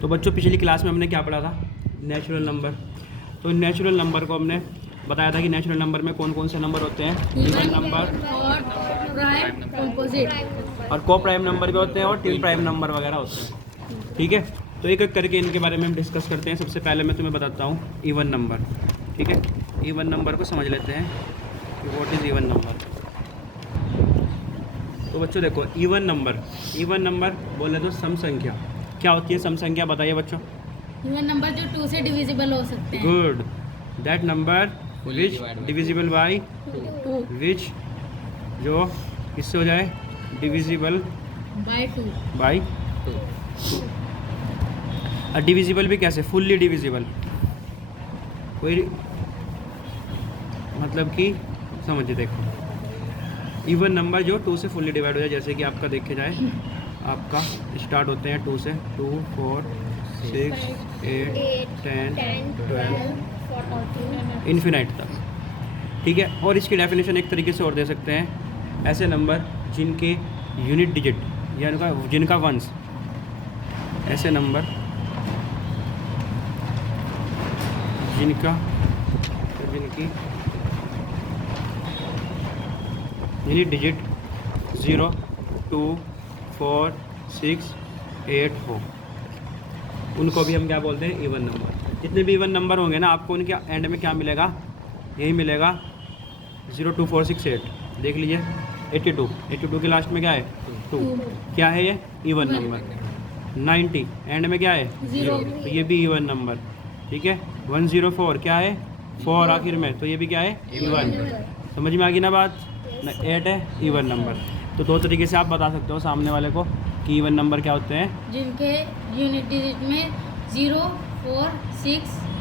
तो बच्चों पिछली क्लास में हमने क्या पढ़ा था, नेचुरल नंबर। तो नेचुरल नंबर को हमने बताया था कि नेचुरल नंबर में कौन कौन से नंबर होते हैं, इवन नंबर और को प्राइम नंबर भी होते हैं और टिल प्राइम नंबर वगैरह होते हैं। ठीक है, तो एक एक करके इनके बारे में हम डिस्कस करते हैं। सबसे पहले मैं तुम्हें बताता हूँ इवन नंबर। ठीक है, इवन नंबर को समझ लेते हैं कि व्हाट इज़ इवन नंबर। तो बच्चों देखो, इवन नंबर बोले तो सम संख्या। क्या होती है सम संख्या, बताइए बच्चों। इवन नंबर जो 2 से डिविजिबल हो सकते हैं। Good, that number which divisible by 2 विच, जो किससे हो जाए, डिविजिबल बाय 2 बाई 2। और डिविजिबल भी कैसे, फुल्ली डिविजिबल, कोई मतलब कि समझिए, देखो इवन नंबर जो 2 से फुल्ली डिवाइड हो जाए, जैसे कि आपका देखे जाए, आपका स्टार्ट होते हैं 2 से, 2 4 6 8 10 12 इन्फिनाइट तक। ठीक है, और इसकी डेफिनेशन एक तरीके से और दे सकते हैं, ऐसे नंबर जिनके यूनिट डिजिट यानी जिनका वंस, ऐसे नंबर जिनकी यूनिट डिजिट 0 2 4 6 8 हो, उनको भी हम क्या बोलते हैं, इवन नंबर। जितने भी इवन नंबर होंगे ना, आपको उनके एंड में क्या मिलेगा, यही मिलेगा 0 2 4 6 8। देख लीजिए 82 के लास्ट में क्या है, 2, क्या है ये, इवन नंबर। 90 एंड में क्या है, 0, तो ये भी इवन नंबर। ठीक है, 104 क्या है, 4 आखिर में, तो ये भी क्या है, इवन। समझ में आ गई ना बात, 8 है इवन नंबर। तो 2 तरीके से आप बता सकते हो सामने वाले को कि इवन नंबर क्या होते हैं, जिनके यूनिट डिजिट में 0 4 6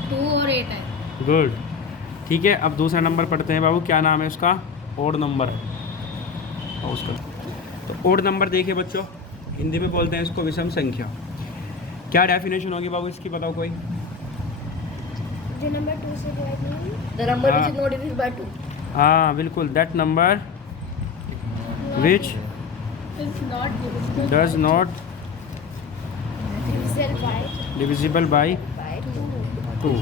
2 और 8 है। गुड। ठीक है, अब दूसरा नंबर पढ़ते हैं बाबू, क्या नाम है उसका, ओड नंबर। और उसका तो ओड नंबर देखिए बच्चों, हिंदी में बोलते हैं इसको विषम संख्या। क्या डेफिनेशन होगी बाबू इसकी, बताओ कोई। जो नंबर 2 से डिवाइड नहीं, the number which is not divisible by 2। हाँ बिल्कुल, that number which does not divisible by 2,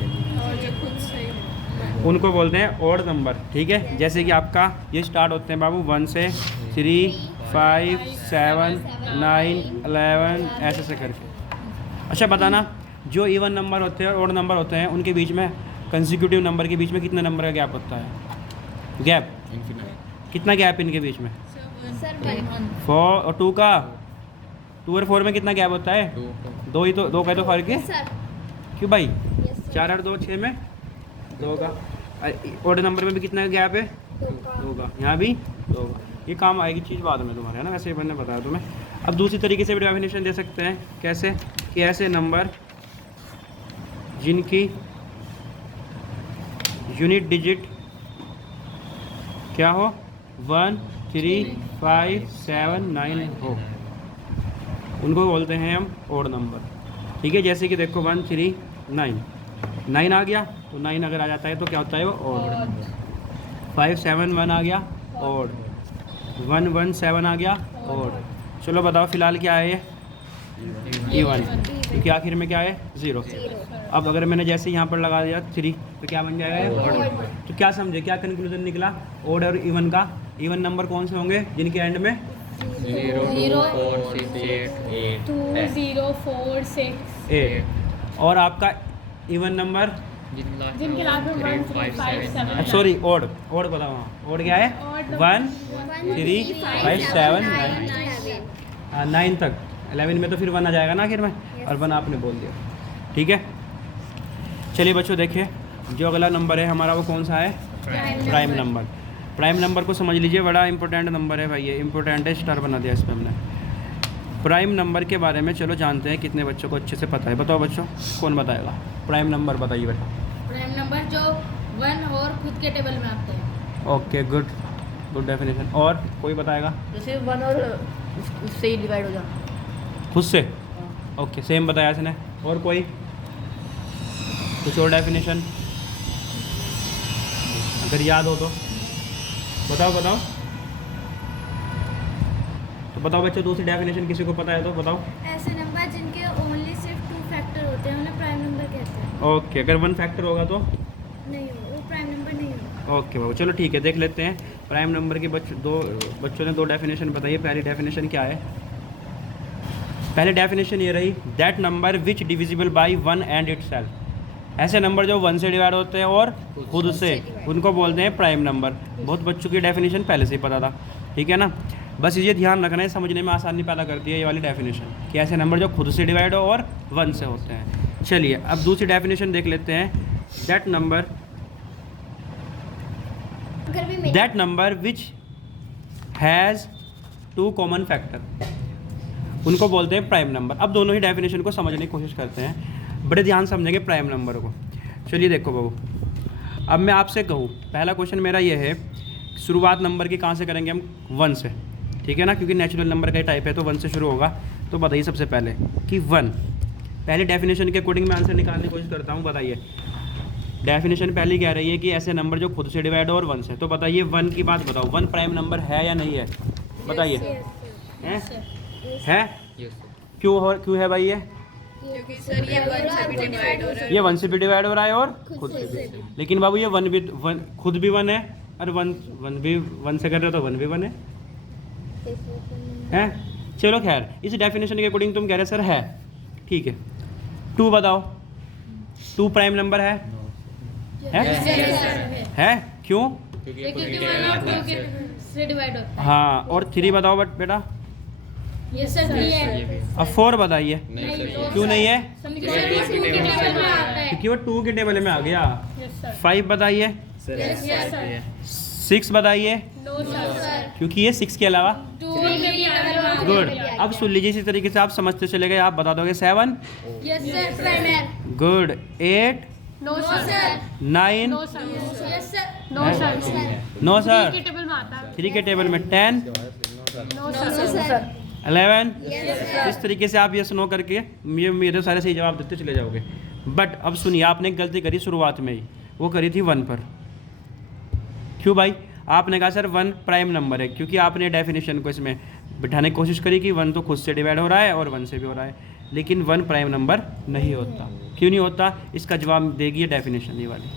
उनको बोलते हैं ओड नंबर। ठीक है, जैसे कि आपका ये स्टार्ट होते हैं बाबू 1 से, 3 5 7 9 11 ऐसे से करके। अच्छा बताना, जो इवन नंबर होते हैं, ओड नंबर होते हैं, उनके बीच में कंसेक्यूटिव नंबर के बीच में कितने नंबर का गैप होता है, गैप कितना गैप इनके बीच में, 4 और 2 का, 2 और 4 में कितना गैप होता है, 2 ही तो, 2 का तो फर्क है। क्यों भाई, 4 और 2 6 में 2 का। ओड नंबर में भी कितना गैप है, 2 का, यहाँ भी 2 का। ये काम आएगी चीज़ बाद में तुम्हारे, है ना, वैसे ही मैंने बताया तुम्हें। अब दूसरी तरीके से भी डेफिनेशन दे सकते हैं, कैसे कि ऐसे नंबर जिनकी यूनिट डिजिट क्या हो, 1 3 5 7 9 हो, उनको बोलते हैं हम ओड नंबर। ठीक है, जैसे कि देखो 1 3 9 आ गया, तो 9 अगर आ जाता है तो क्या होता है, वो ओड। 5 7 1 आ गया, ओड। 1 1 7 आ गया, ओड। चलो बताओ फिलहाल क्या है ये, इवन, क्योंकि आखिर में क्या है, 0। अब अगर मैंने जैसे यहाँ पर लगा दिया 3, तो क्या बन जाएगा ये, तो क्या समझे, क्या कंक्लूजन निकला, ओड और इवन का। इवन नंबर कौन से होंगे, जिनके एंड में 0 2 0 4 6 8, और आपका इवन नंबर जिनके लास्ट में 1 3 5 7 सॉरी ओड बताओ, हाँ ओड क्या है, 1 3 5 7 9 तक। 11 में तो फिर 1 आ जाएगा ना आखिर में, और 1 आपने बोल दिया। ठीक है, चलिए बच्चों देखिए, जो अगला नंबर है हमारा वो कौन सा है, प्राइम नंबर। प्राइम नंबर को समझ लीजिए, बड़ा इंपॉर्टेंट नंबर है भाई, ये इंपॉर्टेंट है, स्टार बना दिया इस पर हमने। प्राइम नंबर के बारे में चलो जानते हैं, कितने बच्चों को अच्छे से पता है, बताओ बच्चों, कौन बताएगा, प्राइम नंबर बताइए बेटा। प्राइम नंबर जो 1 और खुद के टेबल में आते हैं। Okay, good definition. और कोई बताएगा, जैसे 1 और उससे ही डिवाइड हो जा, खुद से। ओके, सेम बताया इसने। और कोई कुछ और डेफिनेशन अगर याद हो तो बताओ। तो बताओ बच्चों, दूसरी डेफिनेशन किसी को पता है तो बताओ। ऐसे नंबर जिनके ओनली सिर्फ 2 ओके, अगर 1 फैक्टर होगा तो नहीं हो, वो प्राइम नंबर नहीं हो। ओके बाबू, चलो ठीक है, देख लेते हैं प्राइम नंबर की। बच्चों ने 2 डेफिनेशन बताइए। पहली डेफिनेशन क्या है? पहली डेफिनेशन ये रही, that number which divisible by 1 and itself. ऐसे नंबर जो 1 से डिवाइड होते हैं और खुद से, उनको बोलते हैं प्राइम नंबर। बहुत बच्चों की डेफिनेशन पहले से ही पता था, ठीक है ना। बस ये ध्यान रखना है, समझने में आसानी पैदा करती है ये वाली डेफिनेशन, कि ऐसे नंबर जो खुद से डिवाइड हो और 1 से होते हैं। चलिए अब दूसरी डेफिनेशन देख लेते हैं। That number which has 2 common factor, उनको बोलते हैं प्राइम नंबर। अब दोनों ही डेफिनेशन को समझने की कोशिश करते हैं, बड़े ध्यान समझेंगे प्राइम नंबर को। चलिए देखो बाबू, अब मैं आपसे कहूँ, पहला क्वेश्चन मेरा ये है, शुरुआत नंबर की कहाँ से करेंगे हम? 1 से, ठीक है ना, क्योंकि नेचुरल नंबर का ही टाइप है तो 1 से शुरू होगा। तो बताइए सबसे पहले कि 1, पहली डेफिनेशन के अकॉर्डिंग मैं आंसर निकालने की कोशिश करता हूँ। बताइए, डेफिनेशन पहली कह रही है कि ऐसे नंबर जो खुद से डिवाइड हो और 1 से। तो बताइए 1 की बात बताओ, 1 प्राइम नंबर है या नहीं है? बताइए। है? क्यों है भाई? क्योंकि सर ये 1 से भी डिवाइड हो रहा है। ये 1 से भी डिवाइड हो रहा है और खुद से भी। लेकिन बाबू ये 1 भी खुद भी 1 है और 1 भी 1 से कर रहे हो तो 1 भी 1 है। चलो खैर, इस डेफिनेशन के अकॉर्डिंग तुम कह रहे सर है, ठीक है। 2 बताओ, 2 प्राइम नंबर है? है? क्यों? क्योंकि 1 और 2 से डिवाइड होता है। हाँ, और 3 बताओ बट बेटा। यस सर, 3 है। अब 4 बताइए, क्यों नहीं है? क्योंकि क्योंकि वो 2 के टेबल में आ गया। Yes sir. 5 बताइए। Yes sir. 6 बताइए, नो सर। क्योंकि ये 6 के अलावा। 2 में भी आ गुड। अब सुन लीजिए, इसी तरीके से आप समझते चले गए, आप बता दोगे 7। यस सर, प्राइम है। Good. 8, no sir. 9, no sir. Yes sir. No sir. No sir, 3 के टेबल में आता है। 3 के टेबल में 10, नो सर। 11। इस तरीके से आप ये सुनो करके ये मेरे सारे सही जवाब देते चले जाओगे। बट अब सुनिए, आपने एक गलती करी शुरुआत में ही, वो करी थी 1 पर। क्यों भाई? आपने कहा सर 1 प्राइम नंबर है, क्योंकि आपने डेफिनेशन को इसमें बिठाने की कोशिश करी कि 1 तो खुद से डिवाइड हो रहा है और 1 से भी हो रहा है, लेकिन 1 प्राइम नंबर नहीं होता। क्यों नहीं होता? इसका जवाब देगी ये डेफिनेशन, ये वाली।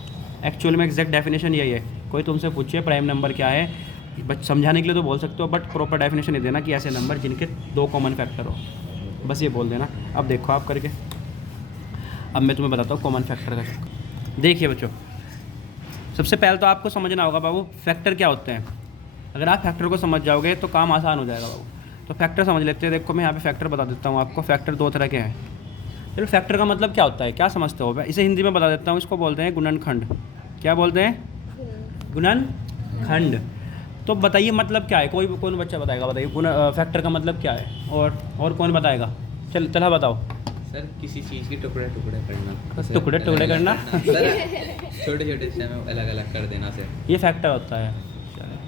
एक्चुअल में एग्जैक्ट डेफिनेशन यही है। कोई तुमसे पूछे प्राइम नंबर क्या है, बट समझाने के लिए तो बोल सकते हो, बट प्रॉपर डेफिनेशन नहीं देना कि ऐसे नंबर जिनके 2 कॉमन फैक्टर हो, बस ये बोल देना। अब देखो आप करके, अब मैं तुम्हें बताता हूँ कॉमन फैक्टर का। देखिए बच्चों, सबसे पहले तो आपको समझना होगा बाबू फैक्टर क्या होते हैं। अगर आप फैक्टर को समझ जाओगे तो काम आसान हो जाएगा बाबू। तो फैक्टर समझ लेते हैं। देखो मैं यहाँ पे फैक्टर बता देता हूँ आपको। फैक्टर 2 तरह के हैं। चलो, फैक्टर का मतलब क्या होता है, क्या समझते हो? इसे हिंदी में बता देता हूँ। इसको बोलते हैं गुणनखंड। क्या बोलते हैं? गुणनखंड। तो बताइए मतलब क्या है? कौन बच्चा बताएगा? बताइए फैक्टर का मतलब क्या है? और कौन बताएगा? चला बताओ सर। किसी चीज़ की टुकड़े करना। टुकड़े करना छोटे छोटे हिस्से में अलग अलग कर देना सर, ये फैक्टर होता है।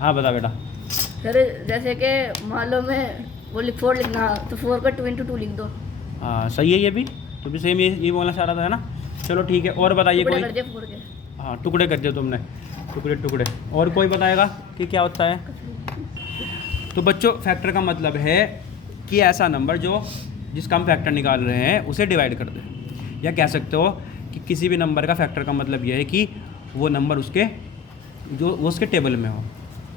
हाँ बता बेटा। सर जैसे कि मान लो मैं बोली 4 लिखना, तो 4 का 2 into 2 लिख दो। हाँ सही है, ये भी तो भी सेम ये बोलना चाह रहा था, है ना। चलो ठीक है, और बताइए कोई। कर दिया 4 के। हाँ, टुकड़े कर दिए तुमने, टुकड़े। और कोई बताएगा कि क्या होता है? तो बच्चों फैक्टर का मतलब है कि ऐसा नंबर जो जिसका हम फैक्टर निकाल रहे हैं उसे डिवाइड कर दे। या कह सकते हो कि किसी भी नंबर का फैक्टर का मतलब यह है कि वो नंबर वो उसके टेबल में हो,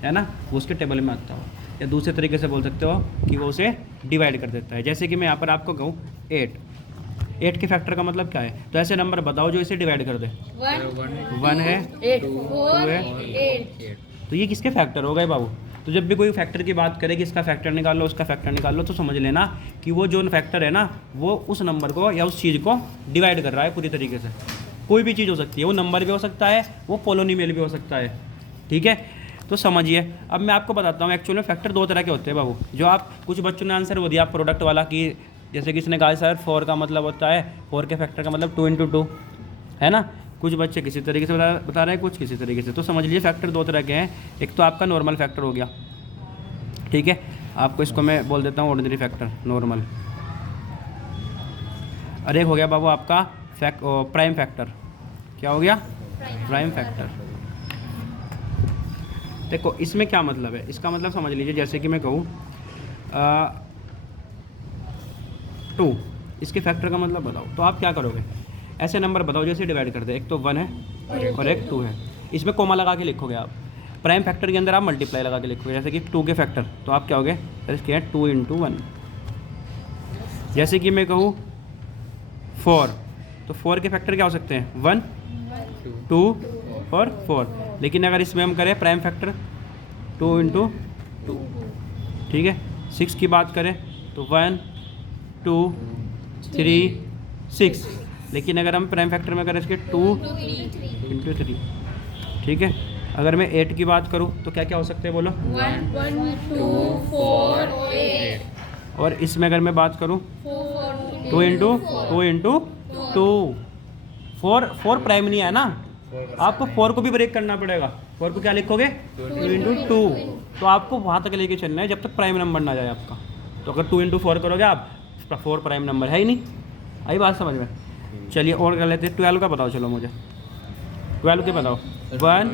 है ना, वो उसके टेबल में आता हो। या दूसरे तरीके से बोल सकते हो कि वो उसे डिवाइड कर देता है। जैसे कि मैं यहाँ पर आपको कहूँ 8 के फैक्टर का मतलब क्या है? तो ऐसे नंबर बताओ जो इसे डिवाइड कर दे। 1 है, 8 2 है, 8। तो ये किसके फैक्टर हो गए बाबू? तो जब भी कोई फैक्टर की बात करे कि इसका फैक्टर निकाल लो, उसका फैक्टर निकाल लो, तो समझ लेना कि वो जो फैक्टर है ना, वो उस नंबर को या उस चीज़ को डिवाइड कर रहा है पूरी तरीके से। कोई भी चीज़ हो सकती है, वो नंबर भी हो सकता है, वो पोलोनिमियल भी हो सकता है, ठीक है। तो समझिए, अब मैं आपको बताता हूँ एक्चुअली फैक्टर 2 तरह के होते हैं बाबू। जो आप कुछ बच्चों ने आंसर वो दिया प्रोडक्ट वाला, कि जैसे कि इसने कहा सर 4 का मतलब होता है, 4 के फैक्टर का मतलब 2 into 2, है ना। कुछ बच्चे किसी तरीके से बता रहे हैं, कुछ किसी तरीके से। तो समझ लीजिए फैक्टर 2 तरह के हैं। एक तो आपका नॉर्मल फैक्टर हो गया, ठीक है, आपको इसको मैं बोल देता हूँ ऑर्डिनरी फैक्टर, नॉर्मल। और एक हो गया बाबू आपका प्राइम फैक्टर। क्या हो गया? Prime factor. देखो इसमें क्या मतलब है, इसका मतलब समझ लीजिए, जैसे कि मैं कहूँ 2, इसके फैक्टर का मतलब बताओ, तो आप क्या करोगे? ऐसे नंबर बताओ जैसे डिवाइड कर दे, एक तो 1 है और एक 2 है। इसमें कोमा लगा के लिखोगे आप। प्राइम फैक्टर के अंदर आप मल्टीप्लाई लगा के लिखोगे, जैसे कि 2 के फैक्टर, तो आप क्या होगे सर इसके हैं 2 × 1। जैसे कि मैं कहूँ 4, तो 4 के फैक्टर क्या हो सकते हैं 1, 2 और 4। लेकिन अगर इसमें हम करें प्राइम फैक्टर 2 × 2, ठीक है। 6 की बात करें तो 1, 2, 3, 6। लेकिन अगर हम प्राइम फैक्टर में करें इसके 2 × 3, ठीक है। अगर मैं 8 की बात करूं तो क्या क्या हो सकते हैं बोलो। 1, 2, 4, 8। और इसमें अगर मैं बात करूं 2 × 2, 4 प्राइम नहीं है ना, आपको 4 को भी ब्रेक करना पड़ेगा। 4 को क्या लिखोगे 2 × 2। तो आपको वहाँ तक लेके चलना है जब तक प्राइम नंबर ना जाए आपका। तो अगर 2 × 4 करोगे आप, 4 प्राइम नंबर है ही नहीं। आई बात समझ में। चलिए और कर लेते हैं। 12 का बताओ, चलो मुझे 12 के बताओ। 1,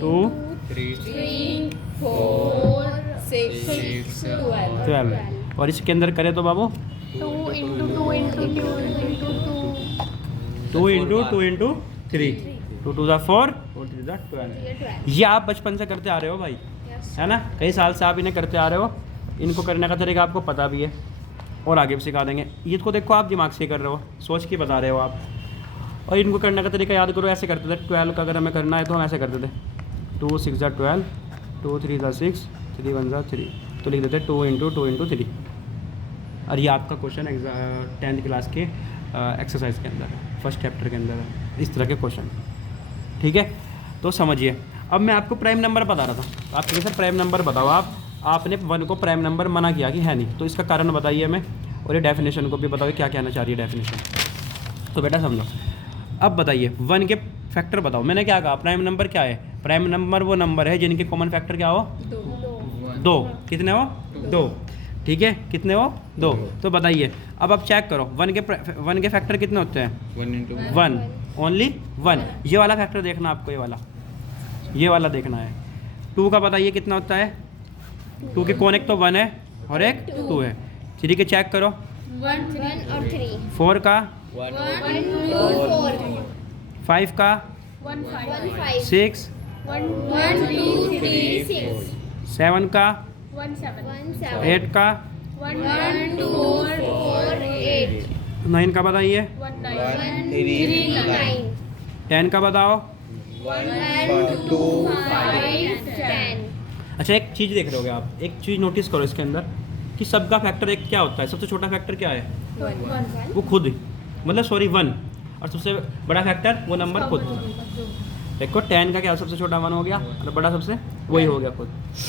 2, 3, 4, 6, 12। और इसके अंदर करें तो बाबू 2 × 2 × 2 2 × 2 × 3, 2 × 2 = 4 और 3 × 12। ये आप बचपन से करते आ रहे हो भाई, है ना, कई साल से आप इन्हें करते आ रहे हो। इनको करने का तरीका आपको पता भी है और आगे भी सिखा देंगे। ये तो देखो आप दिमाग से कर रहे हो, सोच के बता रहे हो आप। और इनको करने का तरीका याद करो, ऐसे करते थे। 12 का अगर हमें करना है तो हम ऐसे करते थे 2 × 6 = 12, 2 × 3 = 6, 3 × 1 = 3। तो लिख देते 2 × 2 × 3। और ये आपका क्वेश्चन 10th क्लास के एक्सरसाइज के अंदर है, फर्स्ट चैप्टर के अंदर है इस तरह के क्वेश्चन, ठीक है। तो समझिए। अब मैं आपको प्राइम नंबर बता रहा था, आप सर प्राइम नंबर बताओ। आपने 1 को प्राइम नंबर मना किया कि है नहीं, तो इसका कारण बताइए हमें, और ये डेफिनेशन को भी बताओ क्या कहना चाह रही है डेफिनेशन। तो बेटा समझो, अब बताइए 1 के फैक्टर बताओ। मैंने क्या कहा, प्राइम नंबर क्या है? प्राइम नंबर वो नंबर है जिनके कॉमन फैक्टर क्या हो 2। कितने हो 2, ठीक है। कितने हो 2। तो बताइए अब आप चेक करो 1 के फैक्टर कितने होते हैं 1, ओनली 1। ये वाला फैक्टर देखना आपको, ये वाला देखना है। 2 का बताइए कितना होता है। 2 के कौन, एक तो 1 है और एक 2 है। 3 के चेक करो 1 और 3, 4 का 1, 2, 4, 5 का 1, 5, 6 1, 2, 3, 6, 7 का 1, 7, 8 का 1, 2, 4, 8, 9 का बताइए 1, 3, 9, 10 का बताओ। 1, 2, 5, 10। अच्छा एक चीज़ देख रहे होगे आप, एक चीज़ नोटिस करो इसके अंदर कि सबका फैक्टर एक क्या होता है। सबसे छोटा फैक्टर क्या है 1, वो खुद, मतलब सॉरी 1। और सबसे बड़ा फैक्टर वो नंबर खुद। देखो 10 का क्या सबसे छोटा 1 हो गया और बड़ा सबसे वही हो गया खुद,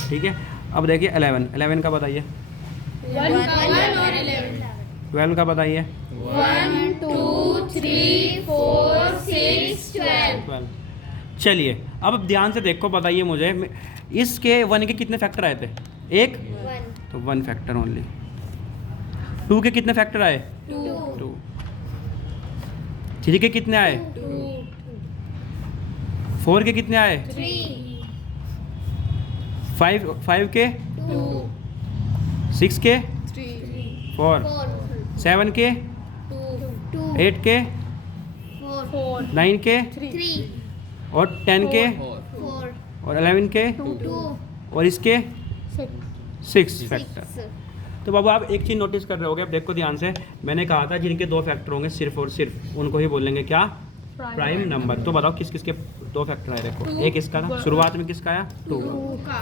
ठीक है। अब देखिए 11 का बताइए। 12 का बताइए। 1, 2, 3, 4, 6, 12। 12। चलिए अब ध्यान से देखो, बताइए मुझे इसके 1 के कितने फैक्टर आए थे? 1, तो 1 फैक्टर ओनली। 2 के कितने फैक्टर आए? 2। 3 के कितने आए? 4 के कितने आए? 5 के, 6 के, 4, 7 के, 8 के, 9 के, और 10 के, और 11 के, और इसके 6 फैक्टर। तो बाबू आप एक चीज़ नोटिस कर रहे होगे, अब देखो ध्यान से। मैंने कहा था जिनके 2 फैक्टर होंगे सिर्फ और सिर्फ उनको ही बोलेंगे क्या, प्राइम नंबर। तो बताओ किस किस के 2 फैक्टर आए। देखो एक इसका था, शुरुआत में किसका आया 2,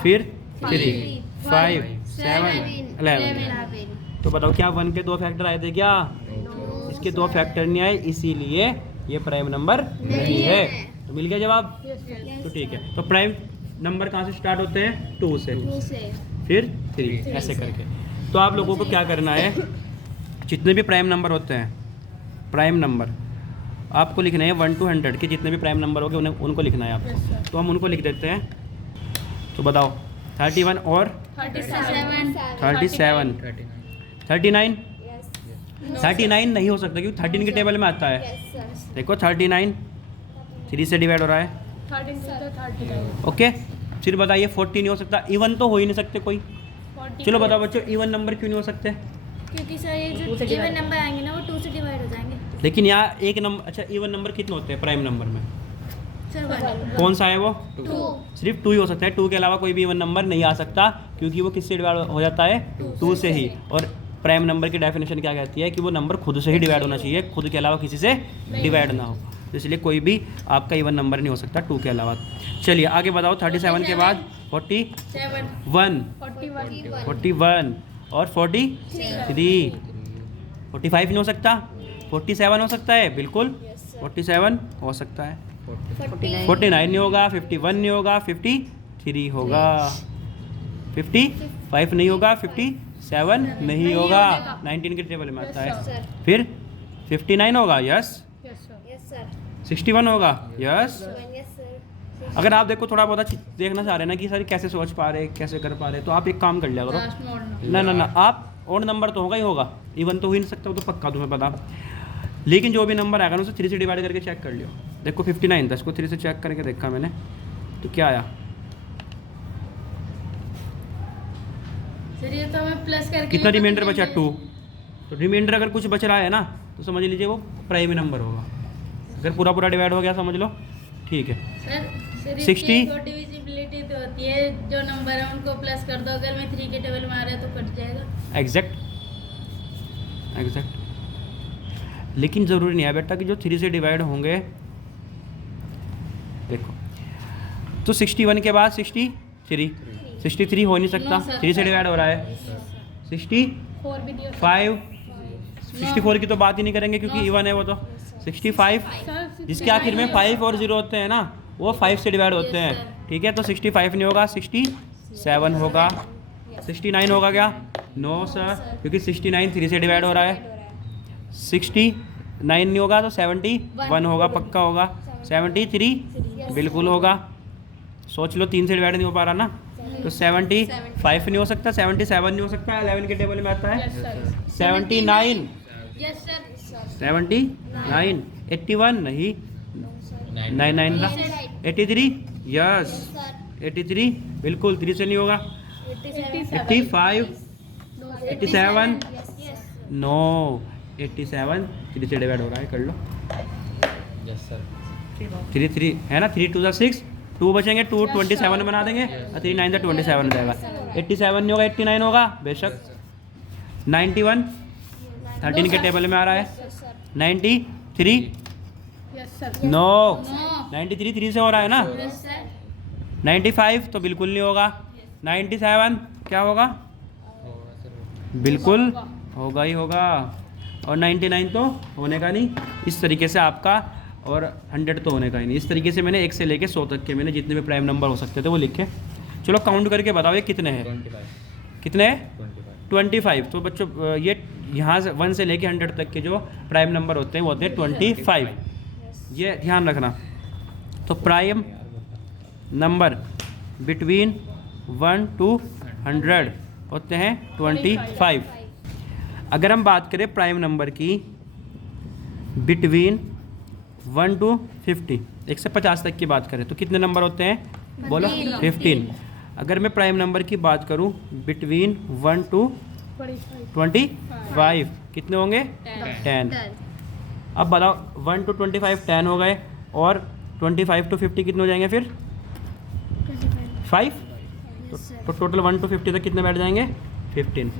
फिर 3, 5, 7, 11। तो बताओ क्या 1 के 2 फैक्टर आए थे क्या? इसके 2 फैक्टर नहीं आए, इसीलिए ये प्राइम नंबर नहीं है। तो मिल गया जवाब। तो ठीक है, तो प्राइम नंबर कहाँ से स्टार्ट होते हैं? 2 से, फिर 3, ऐसे करके। तो आप लोगों को क्या करना है, जितने भी प्राइम नंबर होते हैं, प्राइम नंबर आपको लिखना है 1 to 100 के जितने भी प्राइम नंबर होंगे उनको लिखना है आपको। तो हम उनको लिख देते हैं। तो बताओ 31 और 37, 39, 39 नहीं हो सकता क्योंकि 13 के टेबल में आता है। देखो 39 3 से डिवाइड हो रहा है, 39। ओके। फिर बताइए 40 नहीं हो सकता, इवन तो हो ही नहीं सकते कोई। चलो बताओ बच्चों, इवन नंबर क्यों नहीं हो सकते? क्योंकि सर ये जो इवन नंबर आएंगे ना वो 2 से डिवाइड हो जाएंगे। लेकिन यहाँ एक नंबर, अच्छा इवन नंबर कितने होते हैं प्राइम नंबर में? सर 1 कौन सा है वो? 2 सिर्फ 2 ही हो सकता है, 2 के अलावा कोई भी इवन नंबर नहीं आ सकता, क्योंकि वो किससे डिवाइड हो जाता है? 2 से ही। और प्राइम नंबर की डेफिनेशन क्या कहती है कि वो नंबर खुद से ही डिवाइड होना चाहिए, खुद के अलावा किसी से डिवाइड ना हो। तो इसलिए कोई भी आपका इवन नंबर नहीं हो सकता 2 के अलावा। चलिए आगे बताओ, 37 के बाद 41, 41 और 43, 45 नहीं हो सकता, 47 हो सकता है, बिल्कुल 47 हो सकता है, 49 नहीं होगा, 51 नहीं होगा, 53 होगा, 55 नहीं होगा, 57 नहीं होगा, 19 के टेबल में आता है। फिर 59 होगा, यस। यस सर 61 होगा, यस। Yes, sir. अगर आप देखो थोड़ा बहुत देखना चाह रहे हैं ना कि सर कैसे सोच पा रहे, कैसे कर पा रहे, तो आप एक काम कर लिया करो, लास्ट मोड ना आप ऑड नंबर तो होगा ही होगा, इवन तो हो ही नहीं सकता, वो तो पक्का तुम्हें पता। लेकिन जो भी नंबर आएगा ना उसे 3 से डिवाइड करके चेक कर लियो। देखो 59 था, इसको 3 से चेक करके देखा मैंने, तो क्या आया? सर ये तो हमें प्लस करके कितना रिमाइंडर बचा? 2। तो रिमाइंडर अगर कुछ बच रहा है ना तो समझ लीजिए वो प्राइम नंबर होगा। अगर पूरा डिवाइड हो गया समझ लो, ठीक है। सर 60 डिविजिबिलिटी तो होती है, जो नंबर है उनको प्लस कर दो, अगर मैं 3 के टेबल में आ रहा है तो कट जाएगा। एग्जैक्ट। लेकिन ज़रूरी नहीं है बेटा कि जो 3 से डिवाइड होंगे। देखो तो 61 के बाद 63 हो नहीं सकता, No, sir. 3 से डिवाइड हो रहा है। 65 4 भी दिया 64 की तो बात ही नहीं करेंगे क्योंकि No, इवन है वो तो। 65 जिसके आखिर में 5 और 0 होते हैं ना, वो 5 से डिवाइड होते Yes, हैं, sir. ठीक है। तो 65 नहीं होगा, 67 होगा। 69 होगा क्या? नो सर, क्योंकि 69 3 से डिवाइड हो रहा है। 69 नहीं होगा तो 71 होगा, पक्का होगा। 73 बिल्कुल होगा। सोच लो 3 से डिवाइड नहीं हो पा रहा ना, तो 75 नहीं हो सकता, 77 नहीं हो सकता, 11 के टेबल में आता है। 79 यस सर 79 81 नहीं, 99 का 83 यस 83 बिल्कुल 3 से नहीं होगा। 85 87 नो 87 3 से डिवाइड हो रहा है, कर लो। यस सर 3 है ना, 3 2 6 2 बचेंगे, 2 27 बना देंगे और 3 9 27 हो जाएगा। 87 नहीं होगा, 89 होगा बेशक। 91 13 के टेबल में आ रहा है। 93 यस सर नो नो 93 3 से हो रहा है ना। यस सर 95 तो बिल्कुल नहीं होगा। 97 क्या होगा? होगा सर बिल्कुल होगा ही होगा। और 99 तो होने का नहीं। इस तरीके से आपका, और 100 तो होने का ही नहीं। इस तरीके से मैंने 1 से लेके 100 तक के मैंने जितने भी प्राइम नंबर हो सकते थे वो लिखे। चलो काउंट करके बताओ ये कितने हैं? 25 कितने हैं? 25। तो बच्चों ये यहाँ से 1 से लेके 100 तक के जो प्राइम नंबर होते हैं वो होते हैं 25। ये ध्यान रखना। तो प्राइम नंबर बिटवीन 1 to 100 होते हैं 25। अगर हम बात करें प्राइम नंबर की बिटवीन 1 to 50, 1 से 50 तक की बात करें तो कितने नंबर होते हैं? बोलो 15। अगर मैं प्राइम नंबर की बात करूं बिटवीन 1 to 25 कितने होंगे? 10। अब बताओ 1 to 25 10 हो गए, और 25 to 50 कितने हो जाएंगे फिर? 5। तो टोटल 1 to 50 तक कितने बैठ जाएंगे? 15।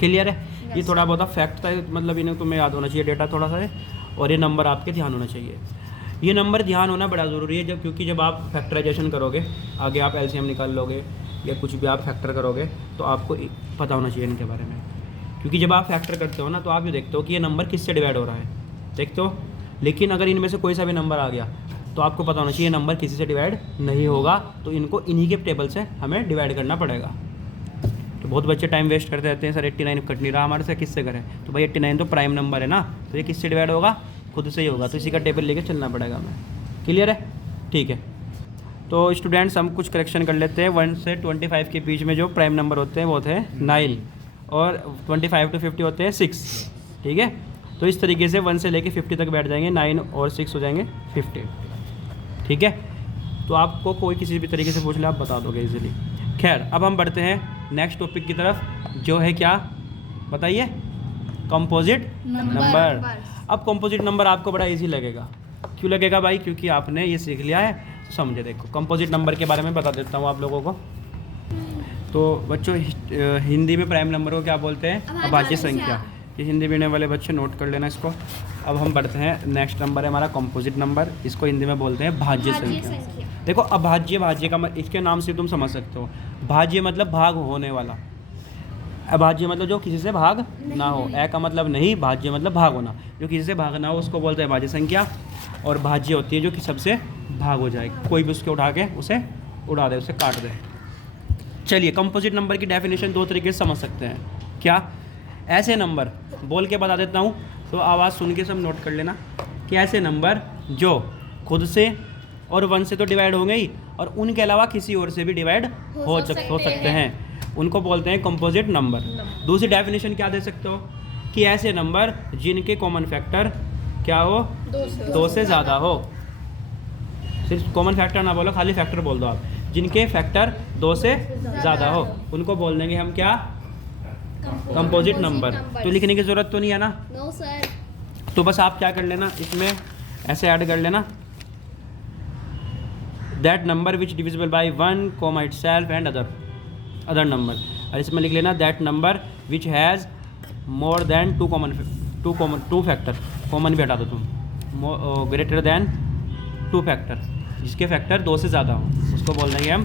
क्लियर है? ये थोड़ा बहुत फैक्ट था, मतलब इन्हें तुम्हें याद होना चाहिए डेटा थोड़ा सा है, और ये नंबर आपके ध्यान होना चाहिए। ये नंबर ध्यान होना बड़ा ज़रूरी है, क्योंकि जब आप फैक्टराइजेशन करोगे, आगे आप एलसीएम निकाल लोगे या कुछ भी आप फैक्टर करोगे, तो आपको पता होना चाहिए इनके बारे में। क्योंकि जब आप फैक्टर करते हो ना, तो आप ये देखते हो कि ये नंबर किससे डिवाइड हो रहा है, देखते हो। लेकिन अगर इनमें से कोई सा भी नंबर आ गया तो आपको पता होना चाहिए नंबर किसी से डिवाइड नहीं होगा, तो इनको इन्हीं के टेबल से हमें डिवाइड करना पड़ेगा। तो बहुत बच्चे टाइम वेस्ट करते रहते हैं, सर 89 कट नहीं रहा हमारे से, किससे करें? तो भाई 89 तो प्राइम नंबर है ना, तो ये किससे डिवाइड होगा? खुद से ही होगा, तो इसी का टेबल लेके चलना पड़ेगा हमें। क्लियर है? ठीक है। तो स्टूडेंट्स हम कुछ करेक्शन कर लेते हैं। 1 से 25 के बीच में जो प्राइम नंबर होते हैं वो होते हैं 9, और 25 to 50 होते हैं 6। ठीक है, तो इस तरीके से 1 से लेके 50 तक बैठ जाएंगे, 9 और 6 हो जाएंगे 50। ठीक है, तो आपको कोई किसी भी तरीके से पूछ ले आप बता दोगे इजीली। खैर अब हम बढ़ते हैं नेक्स्ट टॉपिक की तरफ, जो है क्या बताइए? Composite number. अब कंपोजिट नंबर आपको बड़ा इजी लगेगा। क्यों लगेगा भाई? क्योंकि आपने ये सीख लिया है। समझे, देखो कंपोजिट नंबर के बारे में बता देता हूँ आप लोगों को। तो बच्चों हिंदी में प्राइम नंबर को क्या बोलते हैं? अभाज्य संख्या। ये हिंदी पढ़ने वाले बच्चे नोट कर लेना इसको। अब हम बढ़ते हैं, नेक्स्ट नंबर है हमारा कंपोजिट नंबर। इसको हिंदी में बोलते हैं भाज्य संख्या। देखो अभाज्य, भाज्य का इसके नाम से तुम समझ सकते हो। भाज्य मतलब भाग होने वाला, अभाज्य मतलब जो किसी से भाग ना हो। ए का मतलब नहीं, भाज्य मतलब भाग होना, जो किसी से भाग ना हो उसको बोलते हैं भाज्य संख्या। और भाज्य होती है जो कि सबसे भाग हो जाए, कोई भी उसके उठा के उसे उड़ा दे, उसे काट दे। चलिए कंपोजिट नंबर की डेफिनेशन दो तरीके से समझ सकते हैं। क्या? ऐसे नंबर, बोल के बता देता हूँ तो आवाज़ सुन के सब नोट कर लेना कि ऐसे नंबर जो खुद से और 1 से तो डिवाइड होंगे ही, और उनके अलावा किसी और से भी डिवाइड हो सकते हैं, उनको बोलते हैं कंपोजिट नंबर। दूसरी डेफिनेशन क्या दे सकते हो? कि ऐसे नंबर जिनके कॉमन फैक्टर क्या हो? 2 से ज़्यादा हो। सिर्फ कॉमन फैक्टर ना बोलो, खाली फैक्टर बोल दो आप। जिनके फैक्टर 2 से ज़्यादा हो उनको बोल देंगे हम क्या? Composite number. तो लिखने की ज़रूरत तो नहीं है ना? No sir. तो बस आप क्या कर लेना, इसमें ऐसे ऐड कर लेना, that number which divisible by 1 comma itself and other number. और इसमें लिख लेना that number which has more than 2 factor, common भी हटा दो तुम, ग्रेटर देन 2 फैक्टर, जिसके फैक्टर 2 से ज़्यादा हो उसको बोल देंगे हम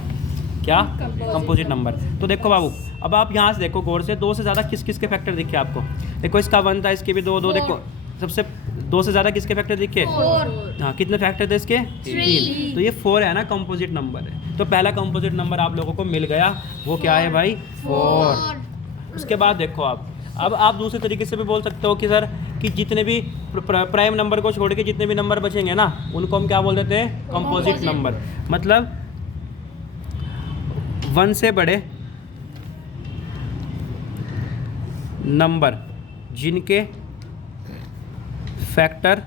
क्या? Composite number. तो देखो बाबू, अब आप यहाँ से देखो गौर से, 2 से ज़्यादा किस किस के फैक्टर दिखे आपको? देखो इसका 1 था, इसके भी 2 देखो सबसे 2 से ज़्यादा किसके फैक्टर दिखे? 4। हाँ, कितने फैक्टर थे इसके? 3। तो ये 4 है ना, कंपोजिट नंबर है। तो पहला कंपोजिट नंबर आप लोगों को मिल गया, वो क्या है भाई? 4। उसके बाद देखो अब आप दूसरे तरीके से भी बोल सकते हो कि सर कि जितने भी प्राइम नंबर को छोड़ के जितने भी नंबर बचेंगे ना उनको हम क्या बोल देते हैं? Composite number. मतलब 1 से बड़े नंबर जिनके फैक्टर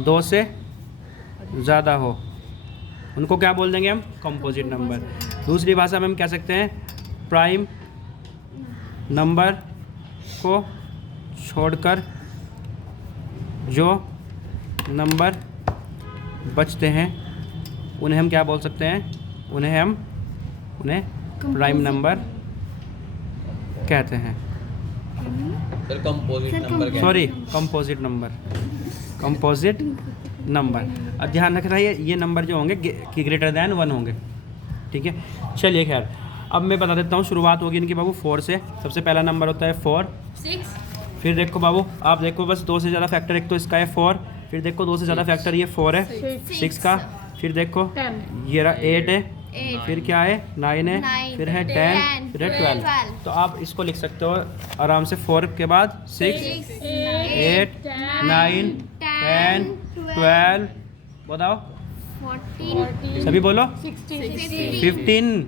2 से ज़्यादा हो उनको क्या बोल देंगे हम? Composite number. दूसरी भाषा में हम कह सकते हैं प्राइम नंबर को छोड़कर जो नंबर बचते हैं उन्हें हम क्या बोल सकते हैं? उन्हें प्राइम नंबर कहते हैं। सर कंपोजिट नंबर क्या है? Sorry, composite number. अब ध्यान रखना ये नंबर जो होंगे कि ग्रेटर दैन 1 होंगे, ठीक है। चलिए खैर, अब मैं बता देता हूँ, शुरुआत होगी इनकी बाबू 4 से। सबसे पहला नंबर होता है 4। 6। फिर देखो बाबू, आप देखो बस 2 से ज़्यादा फैक्टर एक तो इसका है 4। फिर देखो 2 से ज़्यादा फैक्टर ये 4 है 6 का। फिर देखो ये रहा 8 है। फिर क्या है? 9 है। फिर है 10, फिर है 12। तो आप इसको लिख सकते हो आराम से, 4 के बाद 6, 8, 9, 10, 12, बताओ 14, सभी बोलो 16, 15।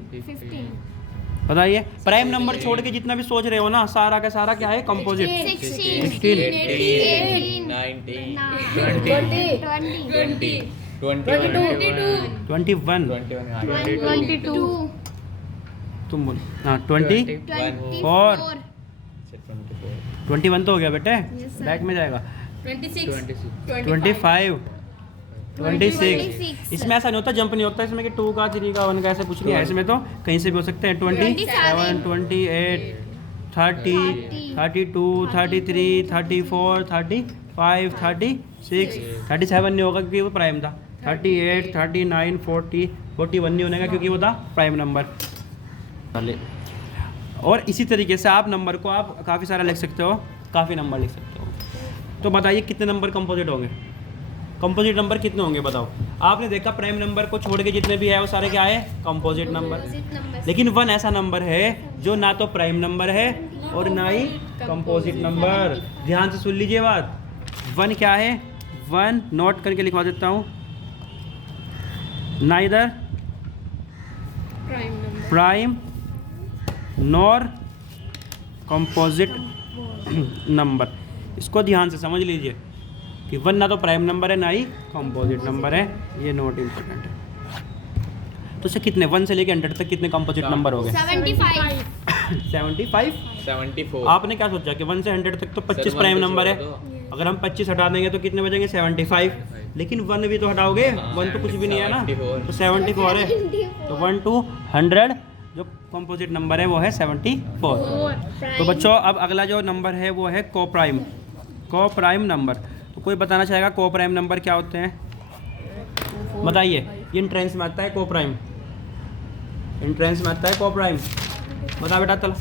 बताइए, प्राइम नंबर छोड़ के जितना भी सोच रहे हो ना, सारा का सारा क्या है? कंपोजिट। 16, 18, 19, 20, 21, 22, तुम बोलो। हाँ 20, 4, 21 तो हो गया बेटे, बैक में जाएगा। 26, 25, 26। इसमें ऐसा नहीं होता, जंप नहीं होता इसमें कि 2 का 3 का 1 का, ऐसे कुछ नहीं है इसमें, तो कहीं से भी हो सकते हैं। 27, 28, 30, 32, 33, 34, 35, 36, 37 नहीं होगा क्योंकि वो प्राइम था। 38, 39, 40, 41 नहीं होने का क्योंकि वो था प्राइम नंबर। और इसी तरीके से आप नंबर को आप काफ़ी सारा लिख सकते हो, काफ़ी नंबर लिख सकते हो। तो बताइए कितने नंबर कंपोजिट होंगे? कंपोजिट नंबर कितने होंगे बताओ? आपने देखा प्राइम नंबर को छोड़ के जितने भी है वो सारे क्या है? Composite number. लेकिन 1 ऐसा नंबर है जो ना तो प्राइम नंबर है और ना ही कंपोजिट नंबर। ध्यान से सुन लीजिए बात। 1 क्या है? 1 नोट करके लिखवा देता हूँ, neither prime nor composite number. इसको ध्यान से समझ लीजिए कि 1 ना तो प्राइम नंबर है ना ही कंपोजिट नंबर है, ये नोट इम्पोर्टेंट है। तो से कितने 1 से लेके 100 तक कितने कंपोजिट नंबर हो गए? 75, 75। 74। आपने क्या सोचा कि 1 से 100 तक तो 25 सर, प्राइम 1 नंबर है। छोड़ दो। अगर हम 25 हटा देंगे तो कितने बचेंगे? 75। लेकिन 1 भी तो हटाओगे, 1 तो कुछ भी नहीं है ना, 74। तो 74 है। तो 1 to 100 जो कंपोजिट नंबर है वो है 74। तो बच्चों अब अगला जो नंबर है वो है कोप्राइम। कोप्राइम नंबर, तो कोई बताना चाहेगा कोप्राइम नंबर क्या होते हैं? बताइए। ये इंट्रेंस में आता है कोप्राइम, इंट्रेंस में आता है कोप्राइम। बता बेटा, चलो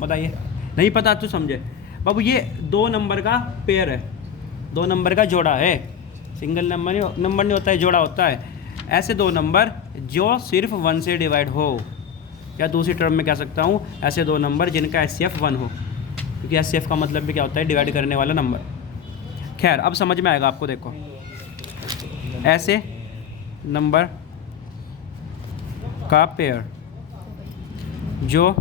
बताइए। नहीं पता तो समझे बाबू, ये 2 नंबर का पेयर है, 2 नंबर का जोड़ा है। सिंगल नंबर नहीं होता है, जोड़ा होता है। ऐसे 2 नंबर जो सिर्फ 1 से डिवाइड हो, या दूसरी टर्म में कह सकता हूँ ऐसे 2 नंबर जिनका HCF 1 हो, क्योंकि HCF का मतलब भी क्या होता है? डिवाइड करने वाला नंबर। खैर अब समझ में आएगा आपको। देखो ऐसे नंबर का पेयर जो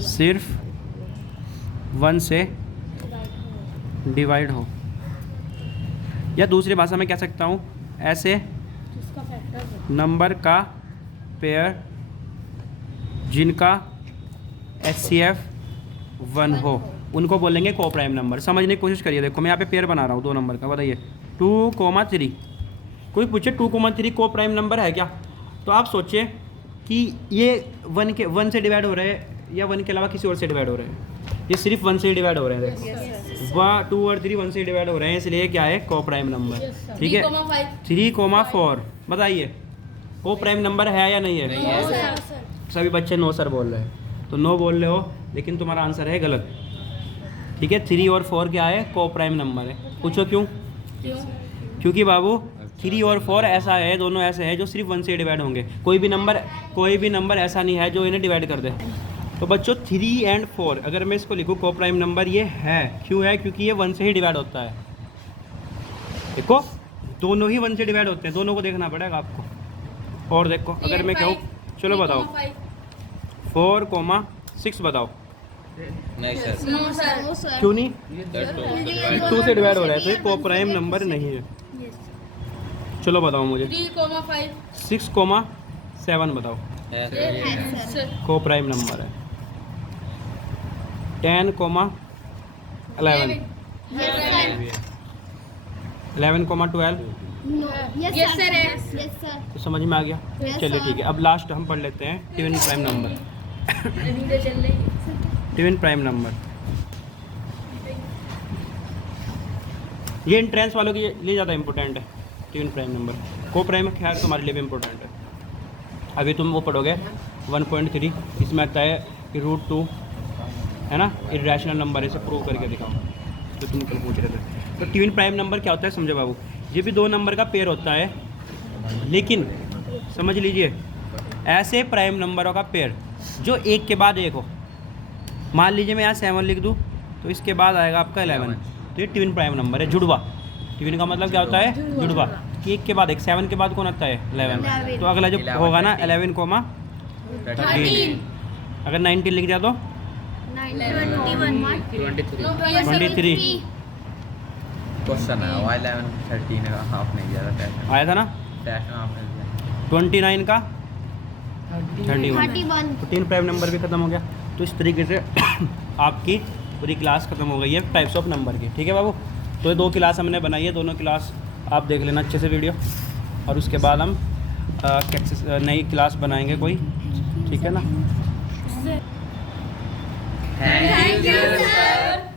सिर्फ 1 से डिवाइड हो, या दूसरी भाषा में कह सकता हूँ ऐसे नंबर का पेयर जिनका HCF 1 हो, उनको बोलेंगे कोप्राइम नंबर। समझने की कोशिश करिए। देखो मैं यहाँ पे पेयर बना रहा हूँ 2 नंबर का। बताइए 2,3। कोई पूछे 2,3 कोप्राइम नंबर है क्या, तो आप सोचिए कि ये 1 से डिवाइड हो रहे हैं या 1 के अलावा किसी और से डिवाइड हो रहे हैं? ये सिर्फ 1 से ही डिवाइड हो रहे हैं। देखो 2 और 3 1 से डिवाइड हो रहे हैं, इसलिए क्या है? Coprime number. ठीक है। 3,4 बताइए कोप्राइम नंबर है या नहीं है? सभी बच्चे नो सर बोल रहे हैं, तो नो बोल रहे हो, लेकिन तुम्हारा आंसर है गलत। ठीक है, 3 और 4 क्या है? कोप्राइम नंबर है। पूछो क्यों? क्योंकि बाबू 3 और 4 ऐसा है, दोनों ऐसे हैं जो सिर्फ 1 से डिवाइड होंगे। कोई भी नंबर ऐसा नहीं है जो इन्हें डिवाइड कर दे। तो बच्चों 3 और 4 अगर मैं इसको लिखूँ कोप्राइम नंबर, ये है। क्यों है? क्योंकि ये 1 से ही डिवाइड होता है। देखो दोनों ही 1 से डिवाइड होते हैं, दोनों को देखना पड़ेगा आपको। और देखो अगर मैं कहूँ, चलो बताओ 4,6 बताओ। नहीं सर, क्यों नहीं? that 2 से डिवाइड हो रहा है, तो ये कोप्राइम नंबर नहीं है। चलो बताओ मुझे 6,7 बताओ। कोप्राइम नंबर है। 10,11 11,12 Yes sir. तो समझ में आ गया? चलिए ठीक है। अब लास्ट हम पढ़ लेते हैं twin prime number. Twin prime number ये एंट्रेंस वालों के लिए ज़्यादा इंपॉर्टेंट है। ट्विन प्राइम नंबर, को प्राइम खैर तुम्हारे लिए भी इम्पोर्टेंट है। अभी तुम वो पढ़ोगे 1.3, इसमें आता है कि √2 है ना, इरेशनल नंबर, इसे प्रूव करके दिखाओ जो तुम कल पूछ रहे थे। तो ट्विन प्राइम नंबर क्या होता है समझो बाबू, ये भी 2 नंबर का पेयर होता है, लेकिन समझ लीजिए ऐसे प्राइम नंबरों का पेयर जो एक के बाद एक हो। मान लीजिए मैं यहाँ 7 लिख दूँ तो इसके बाद आएगा आपका 11, तो ये ट्विन प्राइम नंबर है, जुड़वा। ट्विन का मतलब क्या होता है? जुड़वा। कि एक के बाद एक, 7 के बाद कौन आता है? 11। तो अगला जो होगा ना 11,13। अगर 19 लिख दिया तो 23 क्वेश्चन है 11 13 का हाफ नहीं दिया था, आया था ना। टैक्स में आपने दिया 29 का 31। तो 3 प्राइम नंबर भी ख़त्म हो गया। तो इस तरीके से आपकी पूरी क्लास ख़त्म हो गई है टाइप्स ऑफ नंबर की। ठीक है बाबू, तो ये 2 क्लास हमने बनाई है, दोनों क्लास आप देख लेना अच्छे से वीडियो, और उसके बाद हम नई क्लास बनाएंगे कोई। ठीक है ना। Thank you sir.